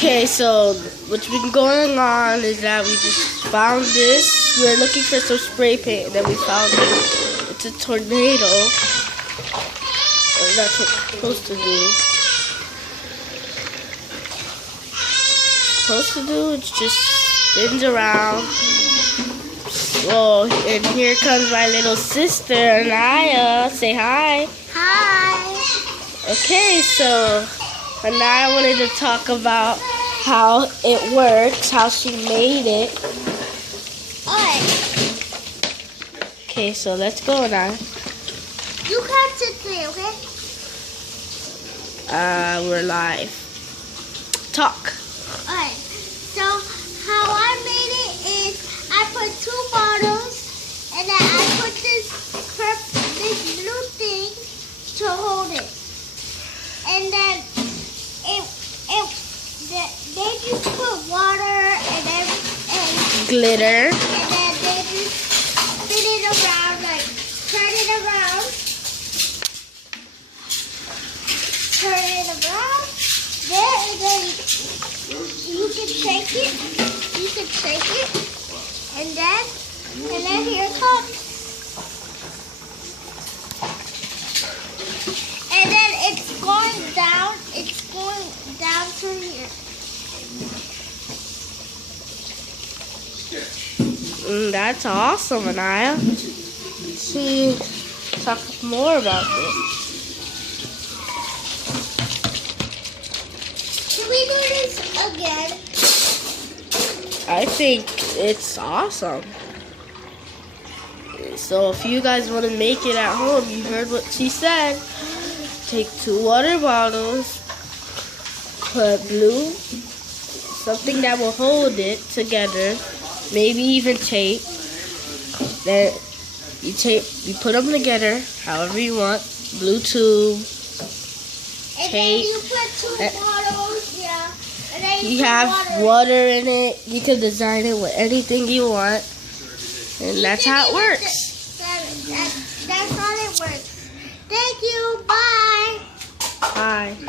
Okay, so what's been going on is that we just found this. We were looking for some spray paint, and then we found it. It's a tornado. That's what it's supposed to do. It just spins around. Whoa, and here comes my little sister, Anaya. Say hi. Hi. Okay, so Anaya wanted to talk about how it works, how she made it. Alright. Okay, so let's go, Anaya. You can't sit there, okay? We're live. Talk. Alright. So how I made it is I put 2 bottles and then I put this blue thing to hold it. And then they just put water and then Glitter. and then they just spin it around, like turn it around. Turn it around. There, and then you can shake it. You can shake it. And then here it comes. And then it's going down. It's going down to here. That's awesome, Anaya. See, talk more about this. Can we do this again? I think it's awesome. So if you guys want to make it at home, you heard what she said. Take 2 water bottles, put glue, something that will hold it together, maybe even tape. Then you put them together however you want, blue tube, And tape. then you put 2 bottles, yeah. And then You put have water in it. You can design it with anything you want. And that's how it works. That's how it works. Thank you. Bye. Bye.